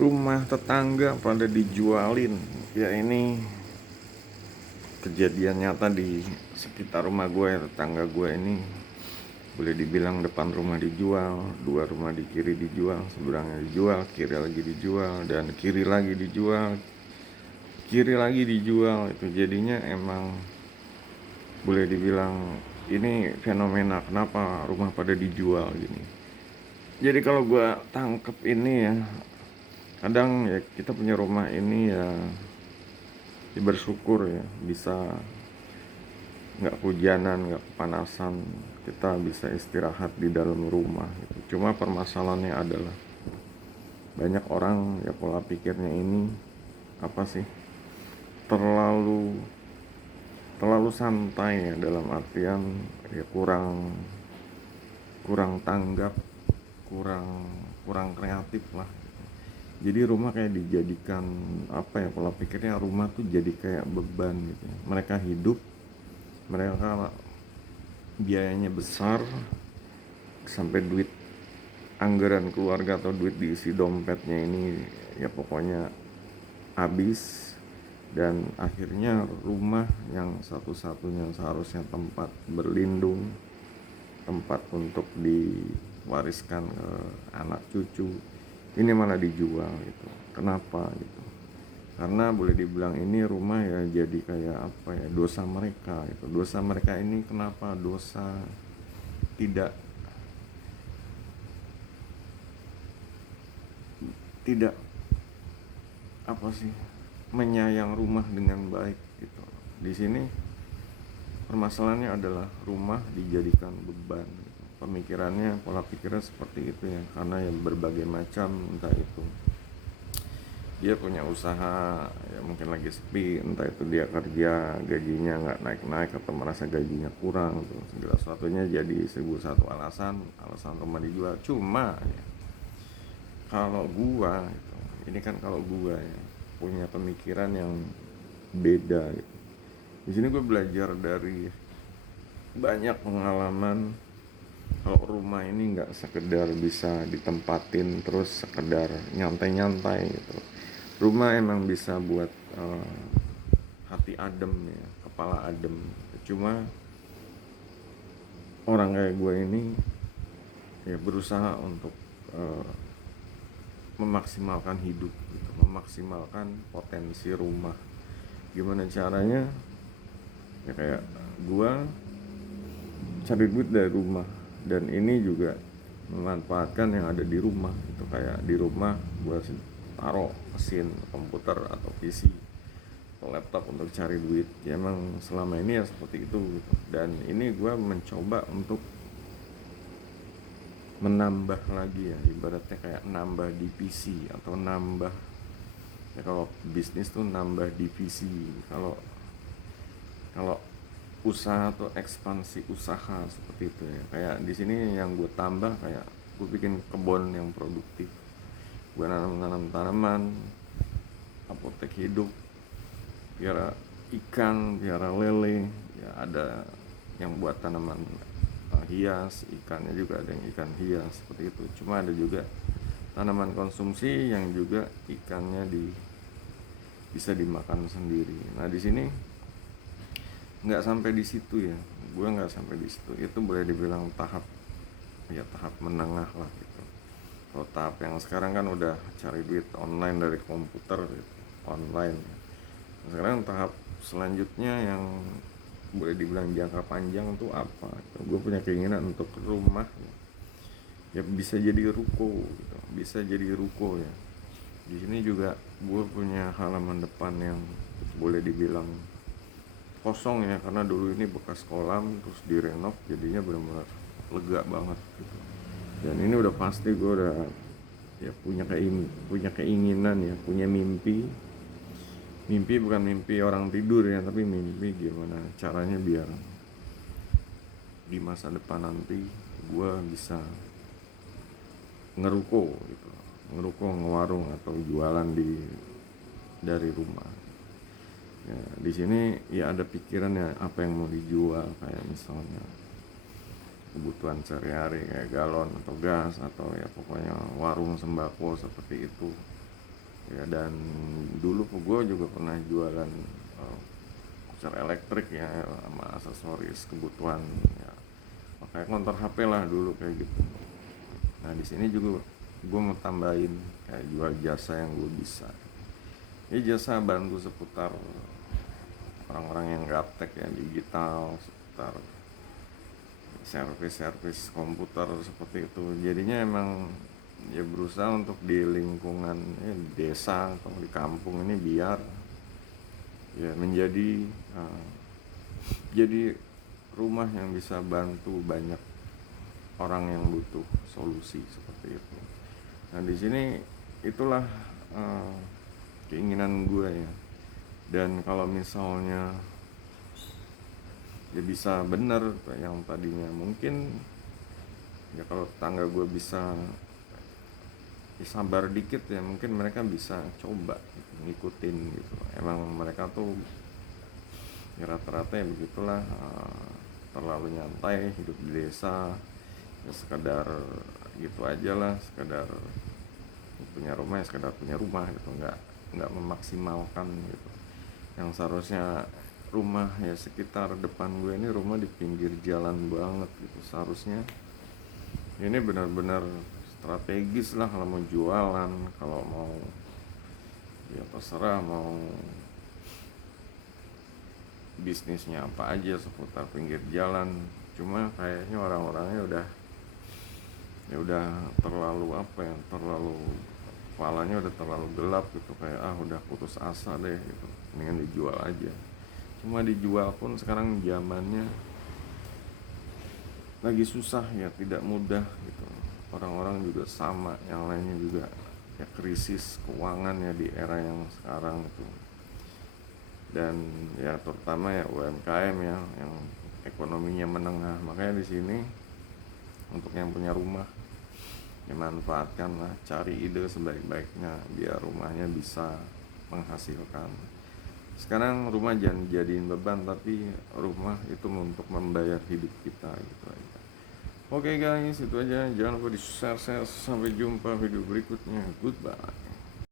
Rumah tetangga pada dijualin. Ya ini kejadian nyata di sekitar rumah gue ya. Tetangga gue ini boleh dibilang depan rumah dijual, dua rumah di kiri dijual, seberangnya dijual, kiri lagi dijual, dan kiri lagi dijual, kiri lagi dijual. Itu jadinya emang boleh dibilang ini fenomena kenapa rumah pada dijual gini. Jadi kalau gue tangkep ini ya, kadang ya kita punya rumah ini ya, ya bersyukur ya bisa nggak hujanan, nggak kepanasan, kita bisa istirahat di dalam rumah gitu. Cuma permasalahannya adalah banyak orang ya pola pikirnya ini apa sih, terlalu terlalu santai ya, dalam artian ya kurang kurang tanggap, kurang kurang kreatif lah. Jadi rumah kayak dijadikan apa ya, pola pikirnya rumah tuh jadi kayak beban gitu ya. Mereka hidup, mereka biayanya besar, sampai duit anggaran keluarga atau duit diisi dompetnya ini ya pokoknya habis. Dan akhirnya rumah yang satu-satunya seharusnya tempat berlindung, tempat untuk diwariskan ke anak cucu, ini malah dijual gitu. Kenapa gitu? Karena boleh dibilang ini rumah ya jadi kayak apa ya, dosa mereka itu. Dosa mereka ini kenapa? Dosa tidak tidak apa sih, menyayang rumah dengan baik gitu. Di sini permasalahannya adalah rumah dijadikan beban gitu. Pemikirannya, pola pikirnya seperti itu ya, karena ya berbagai macam, entah itu dia punya usaha ya mungkin lagi sepi, entah itu dia kerja gajinya nggak naik-naik atau merasa gajinya kurang tuh, segala sesuatunya jadi 1001 alasan rumah dijual. Cuma ya, kalau gua gitu, ini kan kalau gua ya punya pemikiran yang beda gitu. Di sini gue belajar dari banyak pengalaman. Kalau rumah ini nggak sekedar bisa ditempatin terus sekedar nyantai-nyantai gitu. Rumah emang bisa buat hati adem ya, kepala adem. Cuma orang kayak gue ini ya berusaha untuk memaksimalkan hidup gitu, memaksimalkan potensi rumah. Gimana caranya? Ya kayak gue cari duit dari rumah, dan ini juga memanfaatkan yang ada di rumah itu. Kayak di rumah gue taruh mesin komputer atau PC atau laptop untuk cari duit ya. Emang selama ini ya seperti itu gitu. Dan ini gue mencoba untuk menambah lagi ya, ibaratnya kayak nambah divisi atau nambah ya, kalau bisnis tuh nambah divisi. Kalau kalau usaha atau ekspansi usaha seperti itu ya. Kayak di sini yang gue tambah, kayak gue bikin kebun yang produktif, gue nanam tanaman, apotek hidup, piara ikan, piara lele ya. Ada yang buat tanaman hias, ikannya juga ada yang ikan hias seperti itu. Cuma ada juga tanaman konsumsi yang juga ikannya bisa dimakan sendiri. Nah di sini nggak sampai di situ ya, gue nggak sampai di situ. Itu boleh dibilang tahap ya, tahap menengah lah gitu. Kalau tahap yang sekarang kan udah cari duit online dari komputer gitu, online. Sekarang tahap selanjutnya yang boleh dibilang jangka panjang tuh apa gitu. Gue punya keinginan untuk rumah ya bisa jadi ruko gitu, bisa jadi ruko ya. Di sini juga gue punya halaman depan yang boleh dibilang kosong ya, karena dulu ini bekas kolam terus direnov, jadinya benar-benar lega banget gitu. Dan ini udah pasti gue udah ya punya keinginan ya, punya mimpi. Mimpi bukan mimpi orang tidur ya, tapi mimpi gimana caranya biar di masa depan nanti gue bisa ngeruko gitu, ngeruko, ngewarung atau jualan dari rumah. Ya, di sini ya ada pikiran ya apa yang mau dijual, kayak misalnya kebutuhan sehari-hari kayak galon atau gas, atau ya pokoknya warung sembako seperti itu. ya. Dan dulu gue juga pernah jualan kucar elektrik ya, sama aksesoris kebutuhan ya, pakai konter HP lah dulu kayak gitu. Nah di sini juga gue mau tambahin kayak jual jasa yang gue bisa. Ini jasa bantu seputar orang-orang yang gaptek ya, digital, seputar servis komputer seperti itu. Jadinya emang ya berusaha untuk di lingkungan desa atau di kampung ini biar ya menjadi jadi rumah yang bisa bantu banyak orang yang butuh solusi seperti itu. Nah di sini itulah keinginan gue ya. Dan kalau misalnya ya bisa bener yang tadinya mungkin ya, kalau tetangga gue bisa sabar dikit ya, mungkin mereka bisa coba gitu, ngikutin gitu. Emang mereka tuh ya rata-rata ya begitulah, terlalu nyantai hidup di desa ya, sekedar gitu aja lah, sekedar punya rumah ya sekedar punya rumah gitu, nggak memaksimalkan gitu. Yang seharusnya rumah ya sekitar depan gue ini rumah di pinggir jalan banget gitu, seharusnya ini benar-benar strategis lah kalau mau jualan, kalau mau ya terserah mau bisnisnya apa aja seputar pinggir jalan. Cuma kayaknya orang-orangnya udah terlalu apa ya, terlalu kepalanya udah terlalu gelap gitu, kayak udah putus asa deh gitu, mendingan dijual aja. Cuma dijual pun sekarang zamannya lagi susah ya, tidak mudah gitu. Orang-orang juga sama, yang lainnya juga ya krisis keuangan ya di era yang sekarang itu. Dan ya terutama ya UMKM ya yang ekonominya menengah. Makanya di sini untuk yang punya rumah ya manfaatkanlah, cari ide sebaik-baiknya biar rumahnya bisa menghasilkan. Sekarang rumah jangan jadiin beban, tapi rumah itu untuk membayar hidup kita gitu aja. Oke guys, itu aja. Jangan lupa di share. Sampai jumpa video berikutnya. Goodbye.